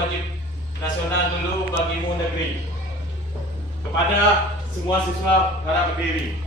wajib nasional dulu bagimu negeri. Kepada semua siswa harap berdiri.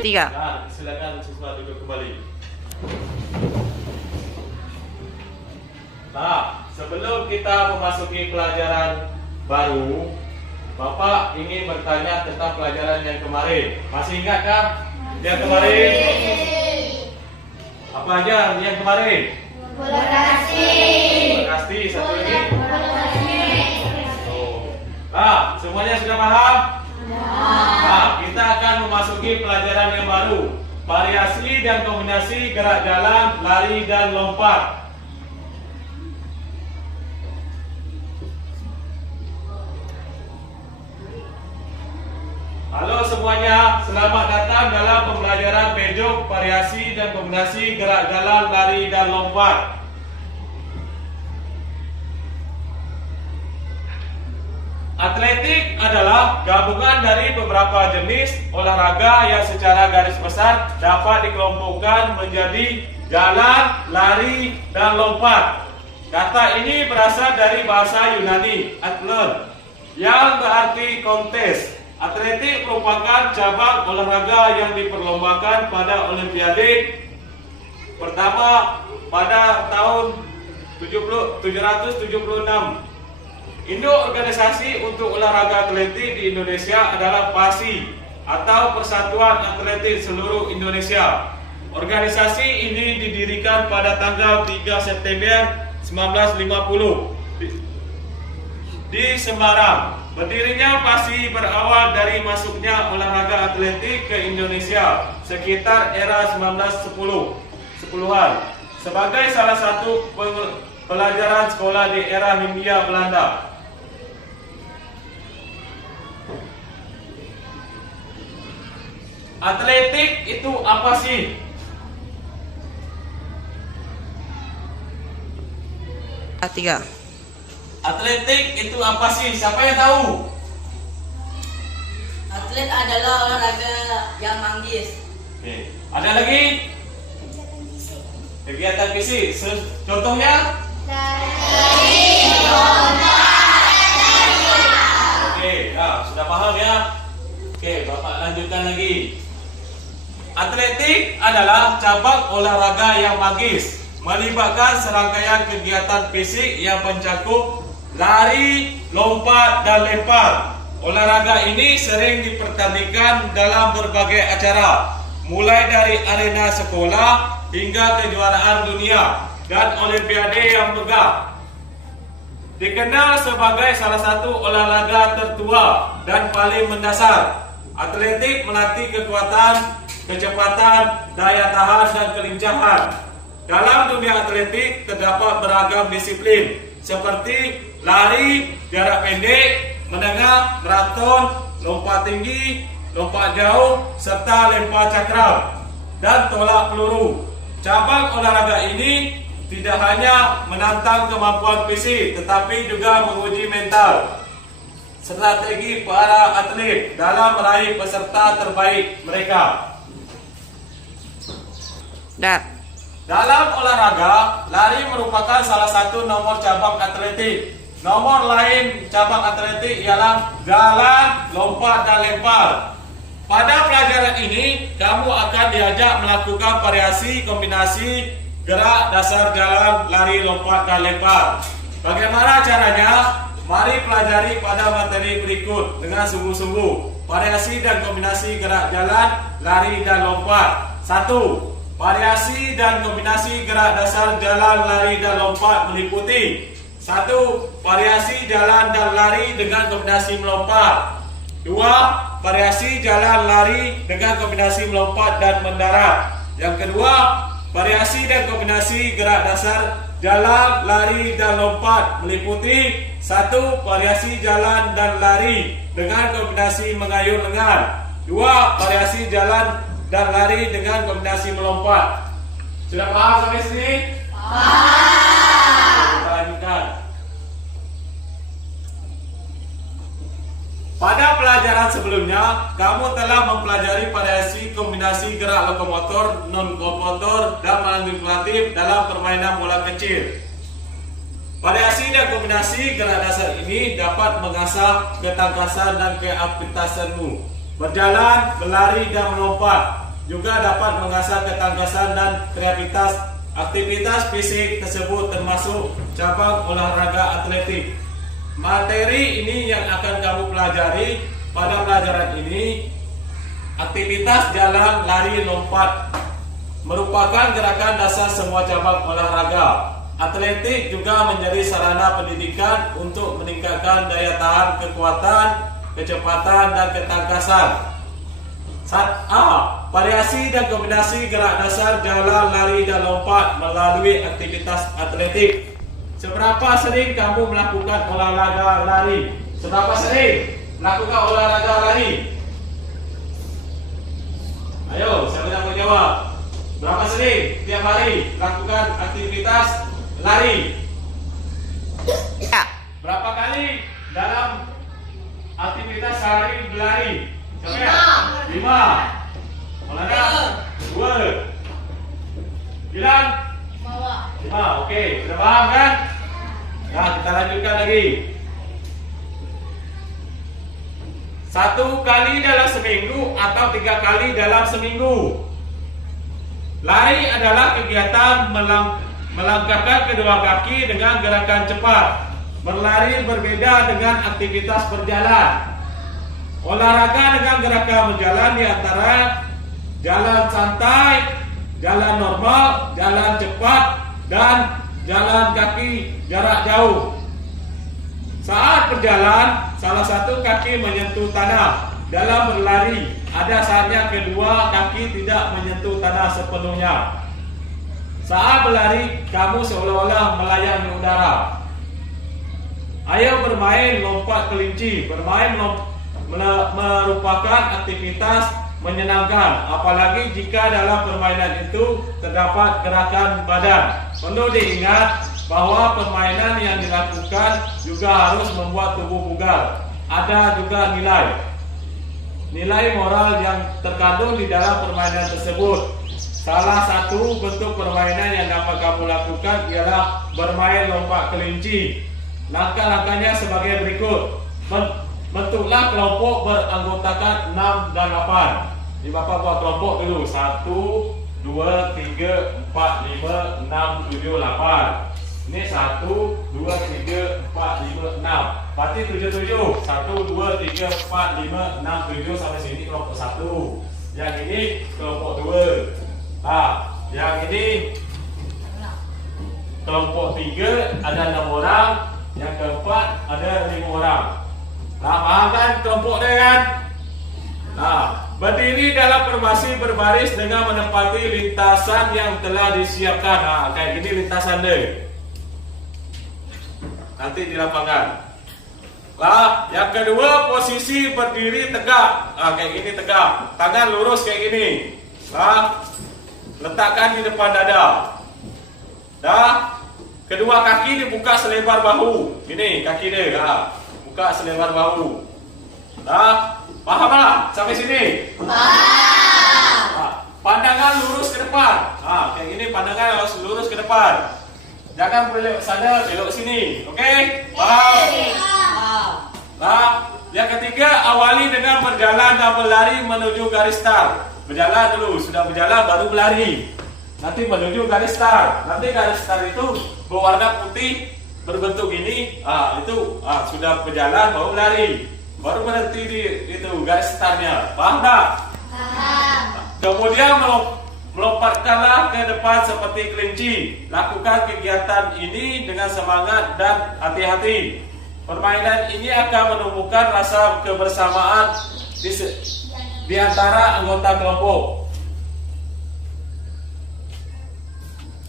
Tiga. Nah, silakan siswa duduk kembali. Nah, sebelum kita memasuki pelajaran baru, Bapak ingin bertanya tentang pelajaran yang kemarin. Masih ingatkah yang kemarin? Apa aja yang kemarin? Berkasti, satu lagi. Nah, semuanya sudah paham? Nah, kita akan memasuki pelajaran yang baru, variasi dan kombinasi gerak jalan, lari dan lompat. Halo semuanya, selamat datang dalam pembelajaran pejok, variasi dan kombinasi gerak jalan, lari dan lompat. Atletik adalah gabungan dari beberapa jenis olahraga yang secara garis besar dapat dikelompokkan menjadi jalan, lari, dan lompat. Kata ini berasal dari bahasa Yunani, athlon, yang berarti kontes. Atletik merupakan cabang olahraga yang diperlombakan pada Olimpiade pertama pada tahun 776. Induk organisasi untuk olahraga atletik di Indonesia adalah PASI atau Persatuan Atletik Seluruh Indonesia. Organisasi ini didirikan pada tanggal 3 September 1950 di Semarang. Berdirinya PASI berawal dari masuknya olahraga atletik ke Indonesia sekitar era 1910-an sebagai salah satu pelajaran sekolah di era Hindia Belanda. Atletik itu apa sih? Tiga. Atletik itu apa sih? Siapa yang tahu? Atlet adalah olahraga yang manggis. Oke. Ada lagi? Kegiatan fisik. Contohnya? Oke, ya, sudah paham ya? Oke, Bapak lanjutkan lagi. Atletik adalah cabang olahraga yang magis, melibatkan serangkaian kegiatan fisik yang mencakup lari, lompat, dan lempar. Olahraga ini sering dipertandingkan dalam berbagai acara, mulai dari arena sekolah hingga kejuaraan dunia dan olimpiade yang megah. dikenal sebagai salah satu olahraga tertua dan paling mendasar. Atletik melatih kekuatan, kecepatan, daya tahan, dan kelincahan. Dalam dunia atletik terdapat beragam disiplin seperti lari, jarak pendek, menengah, maraton, lompat tinggi, lompat jauh, serta lempar cakram dan tolak peluru. Cabang olahraga ini tidak hanya menantang kemampuan fisik tetapi juga menguji mental strategi para atlet dalam meraih peserta terbaik mereka. Dalam olahraga, lari merupakan salah satu nomor cabang atletik. Nomor lain cabang atletik ialah jalan, lompat, dan lempar. Pada pelajaran ini, kamu akan diajak melakukan variasi kombinasi gerak dasar jalan, lari, lompat, dan lempar. Bagaimana caranya? Mari pelajari pada materi berikut dengan sungguh-sungguh. Variasi dan kombinasi gerak jalan, lari, dan lompat. 1. Variasi dan kombinasi gerak dasar jalan, lari, dan lompat meliputi 1. Variasi jalan dan lari dengan kombinasi melompat. 2. Variasi jalan lari dengan kombinasi melompat dan mendarat. Yang kedua, variasi dan kombinasi gerak dasar jalan, lari, dan lompat meliputi 1. Variasi jalan dan lari dengan kombinasi mengayun lengan. 2. Variasi jalan dan lari dengan kombinasi melompat. Sudah paham sampai sini? Paham. Kita lanjutkan. Pada pelajaran sebelumnya, kamu telah mempelajari variasi kombinasi gerak lokomotor, non-lokomotor, dan manipulatif dalam permainan bola kecil. Variasi dan kombinasi gerak dasar ini dapat mengasah ketangkasan dan keaptitasanmu. Berjalan, berlari, dan melompat juga dapat mengasah ketangkasan dan kreativitas. Aktivitas fisik tersebut termasuk cabang olahraga atletik. Materi ini yang akan kamu pelajari pada pelajaran ini. Aktivitas jalan, lari, lompat merupakan gerakan dasar semua cabang olahraga. Atletik juga menjadi sarana pendidikan untuk meningkatkan daya tahan, kekuatan, kecepatan, dan ketangkasan. A. Variasi dan kombinasi gerak dasar jalan, lari, dan lompat melalui aktivitas atletik. Seberapa sering kamu melakukan olahraga lari? Seberapa sering melakukan olahraga lari? Ayo, siapa yang mau jawab? Berapa sering tiap hari melakukan aktivitas lari? Ya. Berapa kali dalam aktivitas sehari berlari? Siapa ya? 5. Olahraga 2. Bilang 5. Oke, sudah paham kan? Nah, kita lanjutkan lagi. 1 kali dalam seminggu atau 3 kali dalam seminggu. Lari adalah kegiatan melangkahkan kedua kaki dengan gerakan cepat. Berlari berbeda dengan aktivitas berjalan. Olahraga dengan gerakan berjalan di antara jalan santai, jalan normal, jalan cepat, dan jalan kaki jarak jauh. Saat berjalan, salah satu kaki menyentuh tanah. Dalam berlari, ada saatnya kedua kaki tidak menyentuh tanah sepenuhnya. Saat berlari, kamu seolah-olah melayang di udara. Ayo bermain lompat kelinci. Bermain merupakan aktivitas menyenangkan, apalagi jika dalam permainan itu terdapat gerakan badan. Perlu diingat bahwa permainan yang dilakukan juga harus membuat tubuh bugar. Ada juga nilai moral yang terkandung di dalam permainan tersebut. Salah satu bentuk permainan yang dapat kamu lakukan ialah bermain lompat kelinci. Langkah-langkahnya sebagai berikut. Bentuklah kelompok beranggotakan 6 dan 8. Ini Bapak buat kelompok dulu. 1, 2, 3, 4, 5, 6, 7, 8. Ini 1, 2, 3, 4, 5, 6. Berarti 7, 7. 1, 2, 3, 4, 5, 6, 7. Sampai sini kelompok 1. Yang ini kelompok 2. Yang ini kelompok 3, ada 6 orang. Yang keempat ada 5 orang. Nah, paham kan kelompok dia kan? Nah, berdiri dalam formasi berbaris dengan menempati lintasan yang telah disiapkan. Nah, kayak gini lintasan dia. Nanti di lapangan. Nah, yang kedua posisi berdiri tegak. Nah, kayak gini tegak. Tangan lurus kayak gini. Nah, letakkan di depan dada. Dah. Kedua kaki dibuka selebar bahu. Ini kaki dia. Nah, buka selebar bahu. Nah, paham tak sampai sini? Paham. Nah, pandangan lurus ke depan. Nah, kayak gini pandangan harus lurus ke depan. Jangan belok sana, belok sini. Oke? Paham? Paham. Nah, yang ketiga awali dengan berjalan dan berlari menuju garis start. Berjalan dulu, sudah berjalan baru berlari. Nanti menuju garis start. Nanti garis start itu berwarna putih berbentuk gini. Itu sudah berjalan baru berlari. Baru berhenti di itu garis startnya. Paham tak? Paham. Kemudian melompatkanlah ke depan seperti kelinci. Lakukan kegiatan ini dengan semangat dan hati-hati. Permainan ini akan menumbuhkan rasa kebersamaan di antara anggota kelompok.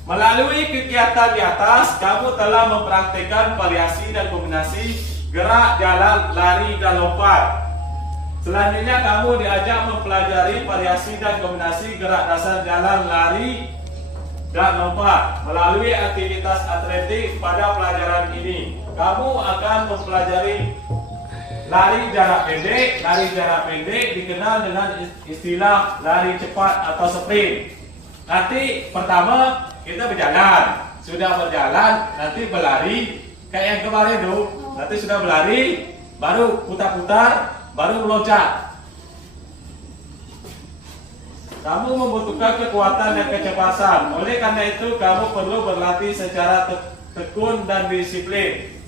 Melalui kegiatan di atas, kamu telah mempraktikkan variasi dan kombinasi gerak, jalan, lari, dan lompat. Selanjutnya kamu diajak mempelajari variasi dan kombinasi gerak dasar jalan, lari, dan lompat. Melalui aktivitas atletik pada pelajaran ini, kamu akan mempelajari lari jarak pendek. Lari jarak pendek dikenal dengan istilah lari cepat atau sprint. Nanti pertama kita berjalan, sudah berjalan nanti berlari kayak yang kemarin tuh. Nanti sudah berlari, baru putar-putar, baru meloncat. Kamu membutuhkan kekuatan dan kecepatan. Oleh karena itu kamu perlu berlatih secara tekun dan disiplin.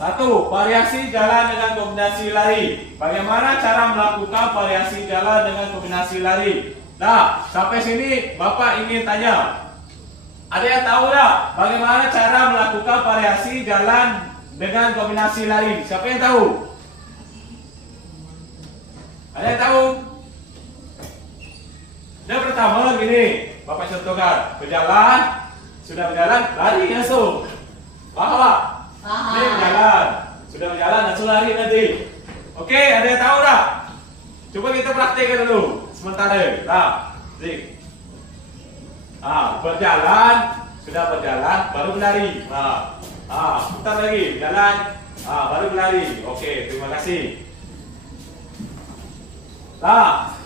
1. Variasi jalan dengan kombinasi lari. Bagaimana cara melakukan variasi jalan dengan kombinasi lari? Nah, sampai sini Bapak ingin tanya. Ada yang tahu tak bagaimana cara melakukan variasi jalan dengan kombinasi lari? Siapa yang tahu? Ada yang tahu? Yang pertama gini, Bapak contohkan. Berjalan, sudah berjalan, lari langsung. Paham tak? Paham. Ini berjalan, sudah berjalan langsung lari nanti. Oke, ada yang tahu tak? Coba kita praktikkan dulu sementara. Nah, berjalan, sudah berjalan, baru berlari. Putar lagi, jalan, baru berlari. Oke, terima kasih. Nah,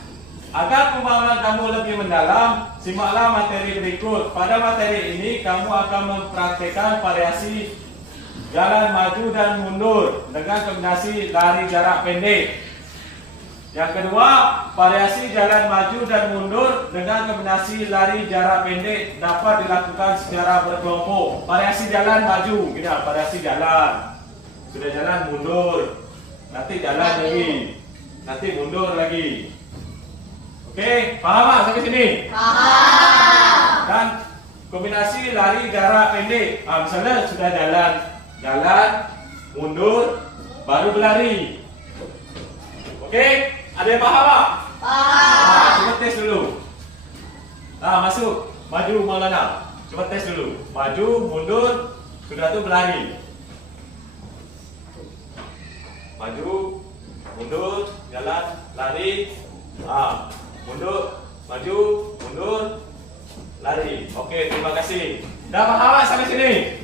agar pemahaman kamu lebih mendalam, simaklah materi berikut. Pada materi ini, kamu akan mempraktikkan variasi jalan maju dan mundur dengan kombinasi lari jarak pendek. Yang kedua, variasi jalan maju dan mundur dengan kombinasi lari jarak pendek dapat dilakukan secara berkelompok. Variasi jalan maju, gini, variasi jalan. Sudah jalan mundur, nanti jalan lagi, nanti mundur lagi. Oke, paham tak sampai sini? Paham. Dan kombinasi lari jarak pendek. Misalnya sudah jalan, mundur, baru berlari. Oke, ada yang paham tak? Paham. Coba tes dulu. Masuk, maju Maulana. Coba tes dulu. Maju, mundur, sudah tu berlari. Maju, mundur, jalan, lari. Mundur, maju, mundur, lari. Oke, terima kasih. Dah paham sampai sini?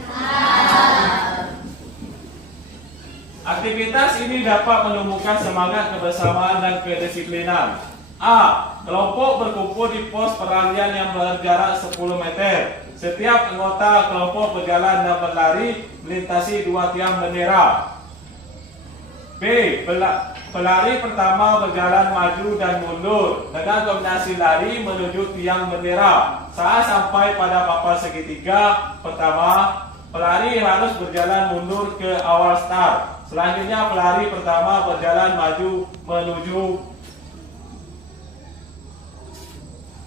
Aktivitas ini dapat menumbuhkan semangat kebersamaan dan kedisiplinan. Kelompok berkumpul di pos peralihan yang berjarak 10 meter. Setiap anggota kelompok berjalan dan berlari melintasi 2 tiang bendera. B. Pelari pertama berjalan maju dan mundur dengan kombinasi lari menuju tiang bendera. Saat sampai pada papan segitiga pertama, pelari harus berjalan mundur ke awal start. Selanjutnya pelari pertama berjalan maju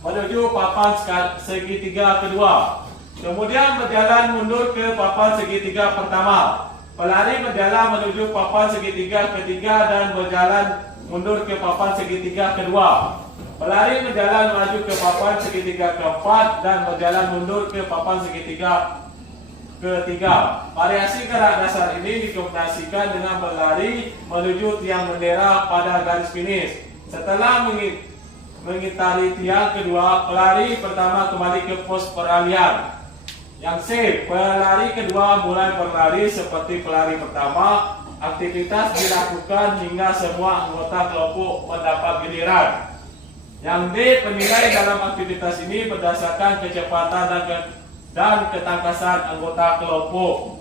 menuju papan segitiga kedua. Kemudian berjalan mundur ke papan segitiga pertama. Pelari berjalan menuju papan segitiga ketiga dan berjalan mundur ke papan segitiga kedua. Pelari berjalan maju ke papan segitiga keempat dan berjalan mundur ke papan segitiga ketiga. Variasi gerak dasar ini dikombinasikan dengan berlari menuju tiang bendera pada garis finish. Setelah mengitari tiang kedua, pelari pertama kembali ke pos peralihan. Yang C, pelari kedua mulai berlari seperti pelari pertama. Aktivitas dilakukan hingga semua anggota kelompok mendapat giliran. Yang D, penilai dalam aktivitas ini berdasarkan kecepatan dan ketangkasan anggota kelompok.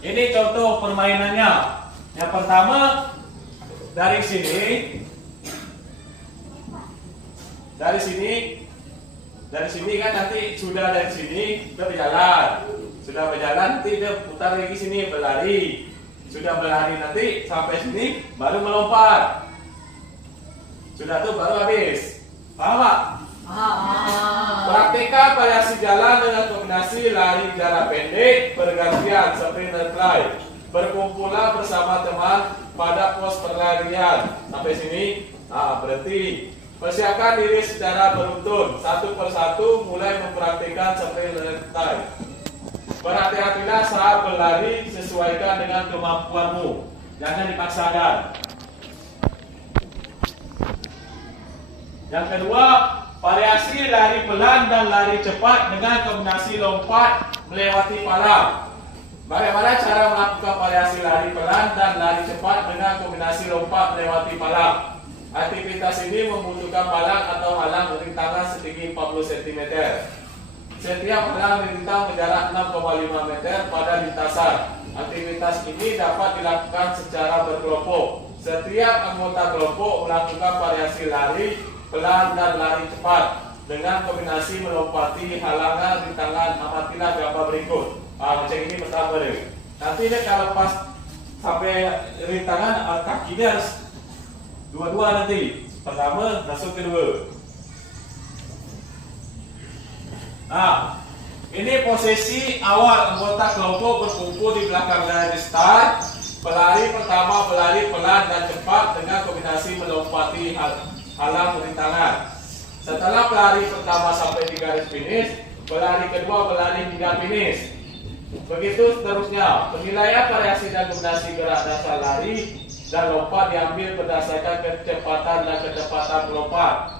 Ini contoh permainannya. Yang pertama, dari sini kan nanti sudah dari sini kita berjalan, nanti dia putar lagi sini berlari, sudah berlari nanti sampai sini baru melompat, sudah tuh baru habis. Paham Pak? Praktikkan variasi jalan dengan kombinasi lari jarak pendek bergantian seperti fly. Berkumpullah bersama teman pada pos perlarian. Sampai sini, berhenti. Persiapkan diri secara beruntun, satu persatu mulai mempraktikkan seperti fly. Berhati-hatilah saat berlari, sesuaikan dengan kemampuanmu. Jangan dipaksakan. Yang kedua, variasi lari pelan dan lari cepat dengan kombinasi lompat melewati palang. Bagaimana cara melakukan variasi lari pelan dan lari cepat dengan kombinasi lompat melewati palang? Aktivitas ini membutuhkan palang atau halang rintangan setinggi 40 cm. Setiap halang rintang berjarak 6,5 meter pada lintasan. Aktivitas ini dapat dilakukan secara berkelompok. Setiap anggota kelompok melakukan variasi lari pelan dan lari cepat dengan kombinasi melompati halangan rintangan. Amatilah gambar berikut. Macam ini pertama deh. Nanti dia kalau pas sampai rintangan kakinya harus dua-dua nanti. Pertama masuk kedua. Nah, ini posisi awal anggota kelompok berkumpul di belakang garis start. Pelari pertama berlari pelan dan cepat dengan kombinasi melompati halang rintangan. Setelah pelari pertama sampai di garis finish, pelari kedua berlari hingga finish. Begitu seterusnya. Penilaian variasi dan kombinasi gerak dasar lari dan lompat diambil berdasarkan kecepatan dan kecepatan melompat.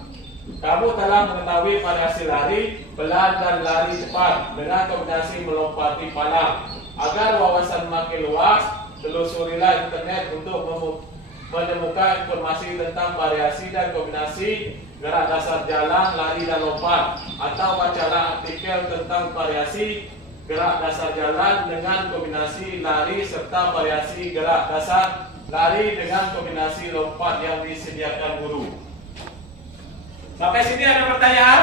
Kamu telah mengetahui variasi lari pelan dan lari cepat dengan kombinasi melompati palang. Agar wawasan makin luas, telusurilah internet untuk menemukan informasi tentang variasi dan kombinasi gerak dasar jalan, lari dan lompat, atau bacalah artikel tentang variasi gerak dasar jalan dengan kombinasi lari serta variasi gerak dasar lari dengan kombinasi lompat yang disediakan guru. Sampai sini ada pertanyaan?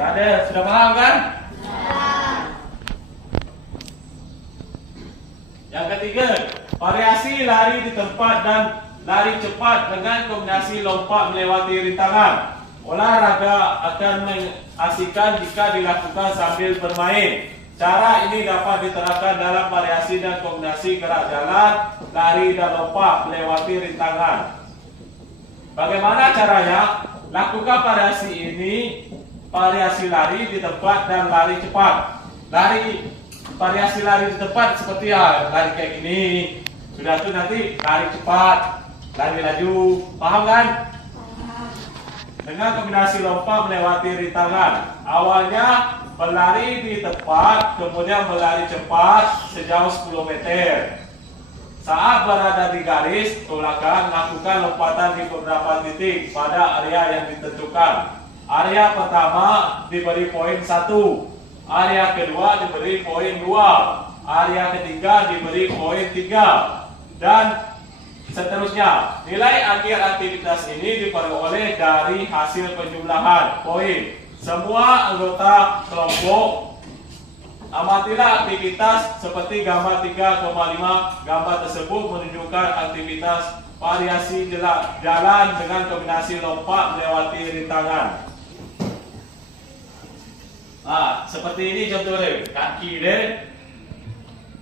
Ada, sudah paham kan? Yang ketiga, variasi lari di tempat dan lari cepat dengan kombinasi lompat melewati rintangan. Olahraga akan mengasihkan jika dilakukan sambil bermain. Cara ini dapat diterapkan dalam variasi dan kombinasi gerak jalan, lari dan lompat melewati rintangan. Bagaimana caranya? Lakukan variasi lari di tempat dan lari cepat. Variasi lari di tempat seperti lari kayak gini. Sudah tuh nanti lari cepat, lari laju, paham kan? Dengan kombinasi lompat melewati rintangan. Awalnya berlari di tempat, kemudian berlari cepat sejauh 10 meter. Saat berada di garis, tolakan lakukan lompatan di beberapa titik pada area yang ditentukan. Area pertama diberi poin 1, area kedua diberi poin 2, area ketiga diberi poin 3, dan seterusnya. Nilai akhir aktivitas ini diperoleh dari hasil penjumlahan poin semua anggota kelompok. Amatilah aktivitas seperti gambar 3,5. Gambar tersebut menunjukkan aktivitas variasi jalan dengan kombinasi lompat melewati rintangan. Seperti ini contohnya, kaki dia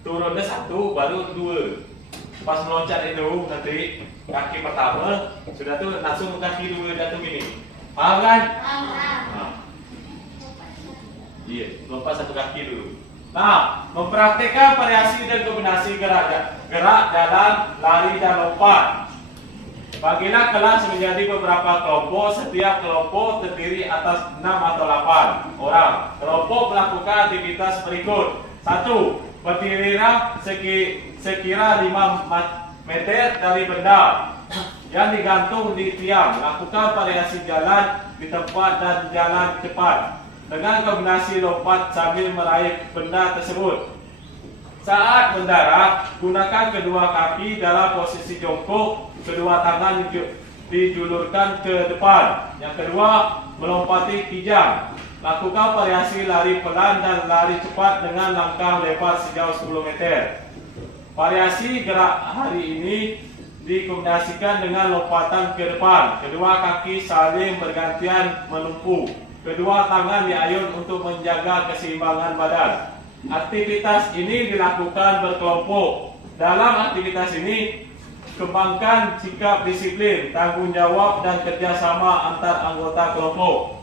turunnya 1 baru 2. Pas meloncat itu nanti kaki pertama sudah tuh langsung kaki 2 jatuh gini. Paham kan? Iya, lompat 1 kaki dulu. Nah, mempraktikkan variasi dan kombinasi gerak jalan, lari dan lompat. Bagilah kelas menjadi beberapa kelompok. Setiap kelompok terdiri atas 6 atau 8 orang. Kelompok melakukan aktivitas berikut. 1. Berdirilah sekira 5 meter dari benda yang digantung di tiang. Lakukan variasi jalan di tempat dan jalan cepat dengan kombinasi lompat sambil meraih benda tersebut. Saat mendarat, gunakan kedua kaki dalam posisi jongkok, kedua tangan dijulurkan ke depan. Yang kedua, melompati kijang. Lakukan variasi lari pelan dan lari cepat dengan langkah lebar sejauh 10 meter. Variasi gerak hari ini dikombinasikan dengan lompatan ke depan. Kedua kaki saling bergantian menumpu. Kedua tangan diayun untuk menjaga keseimbangan badan. Aktivitas ini dilakukan berkelompok. Dalam aktivitas ini, kembangkan sikap disiplin, tanggung jawab, dan kerjasama antar anggota kelompok.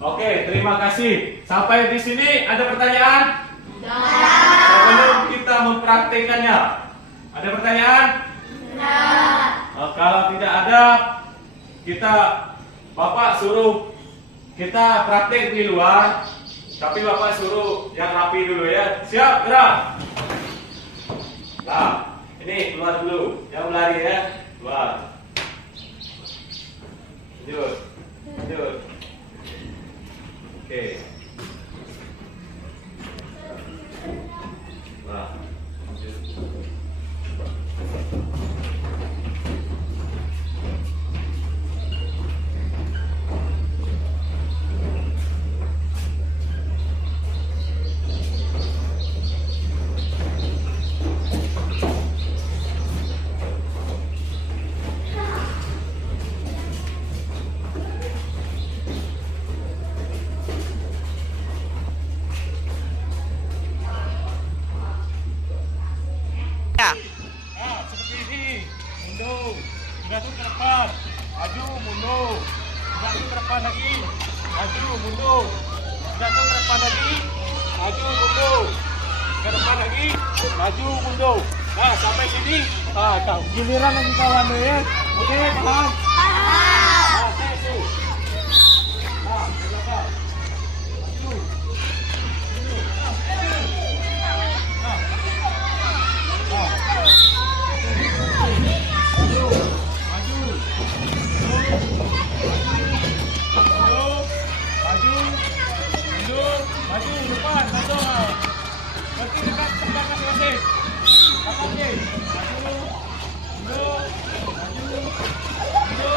Oke, terima kasih. Sampai di sini ada pertanyaan? Sebelum kita mempraktikkannya, ada pertanyaan? Kalau tidak ada, Bapak suruh kita praktik di luar, tapi Bapak suruh yang rapi dulu ya. Siap, gerak. Nah, ini keluar dulu. Yang lari ya, keluar. Lanjut. Oke. Nah, seperti ini. Mundur. Jatuh ke depan. Maju, mundur. Jatuh ke depan lagi. Maju, mundur. Jatuh ke depan lagi. Maju, mundur. Ke depan lagi. Maju, mundur. Nah, sampai sini. Giliran lagi kawan ya. Oke, paham? Nah, itu. Nah, belakang. Maju. Maju depan, berarti dekat masing-masing. Maju, maju, maju, maju,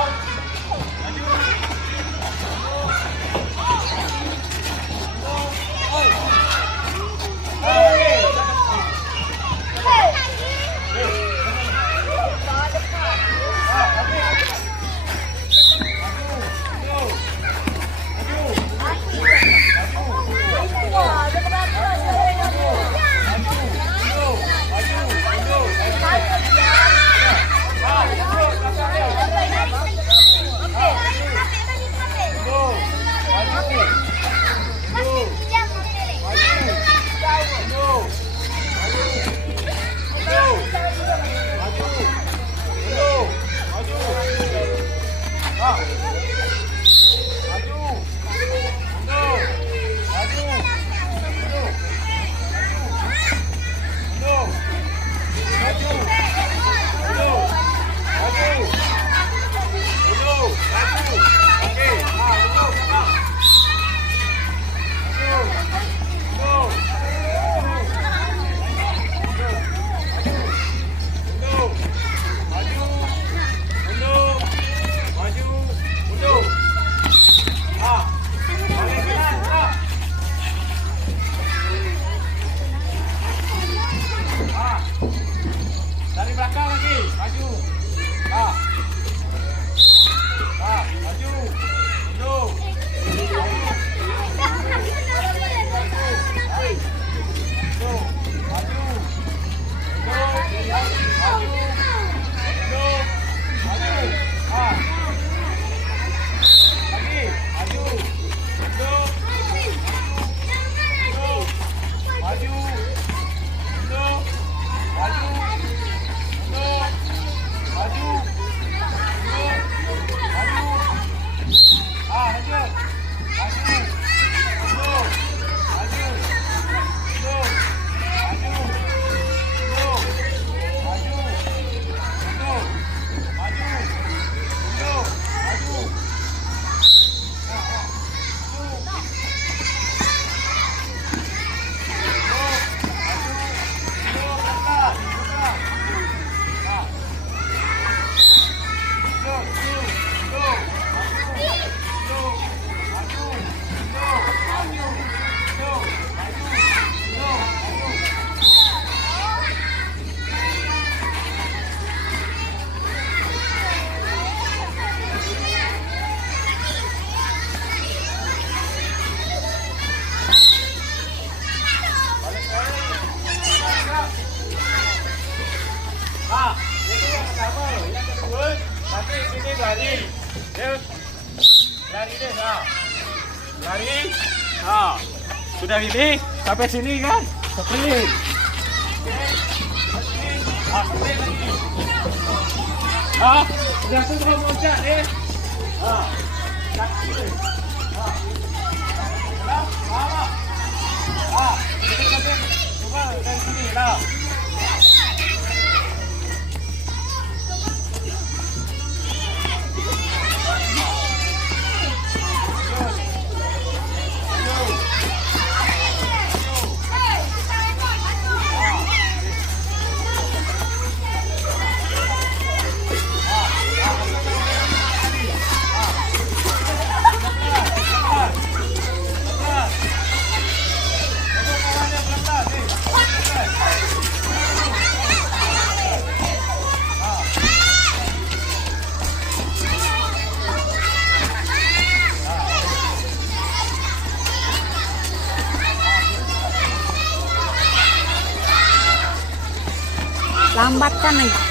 lari. Yuk. Lari deh, nah. Lari. Nah. Sudah ini sampai sini kan? Sprint. Oke. Sprint lagi. Ah, udah sudah loncat deh. Ah. Kaki. Ah. Jalan, lama. Ah, kita coba dari sini lah. Lambatkan aja.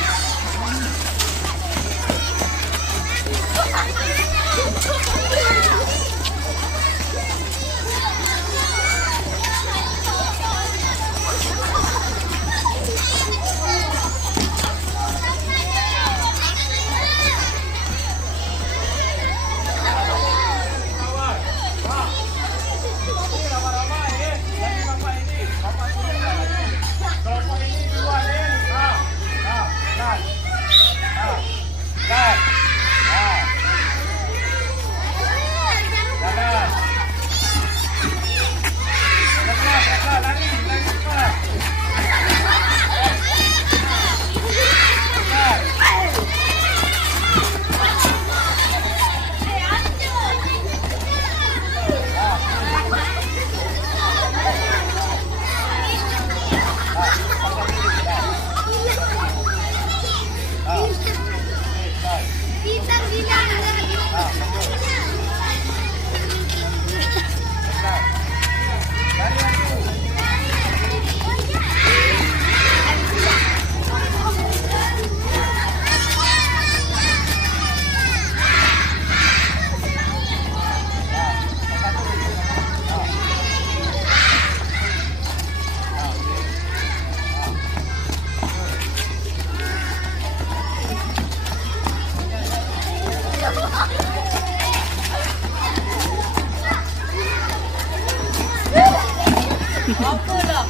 Apa dah?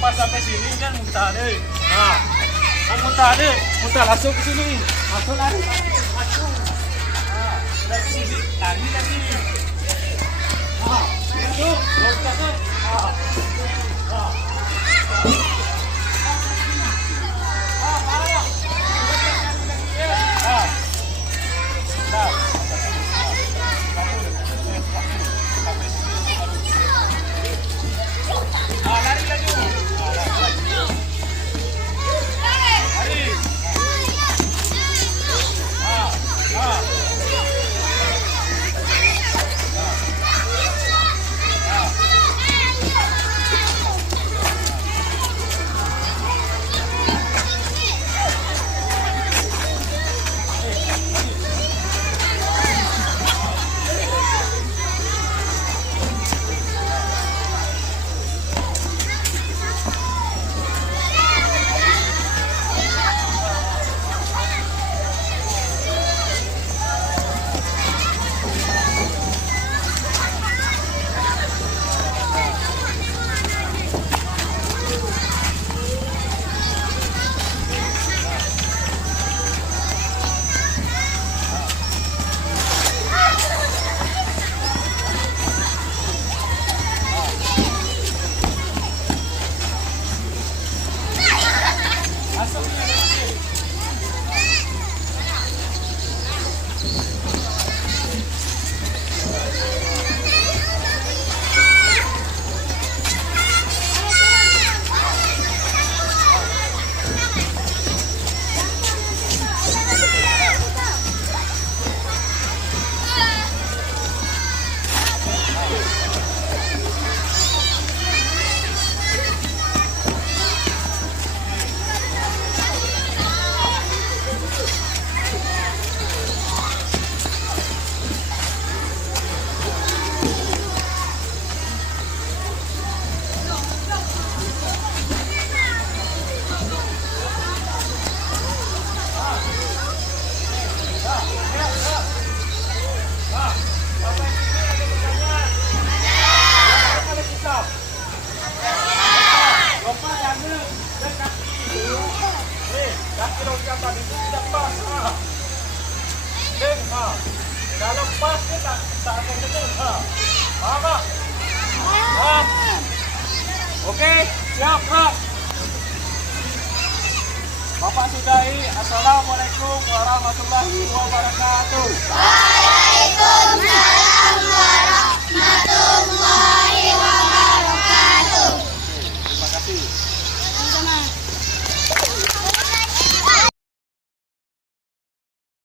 Pas sampai sini kan muntah deh. Nah, muntah deh, muntah langsung ke sini. Masuk lari, masuk. Nah, dari sini lari lagi. Nah, masuk, loncat deh. Nah, nah. Lari lagi. Lari. Kalau pas ni tak akan kena. Ha. Faham tak? Ha. Okey, siap gerak. Bapak sudahi, Assalamualaikum warahmatullahi wabarakatuh.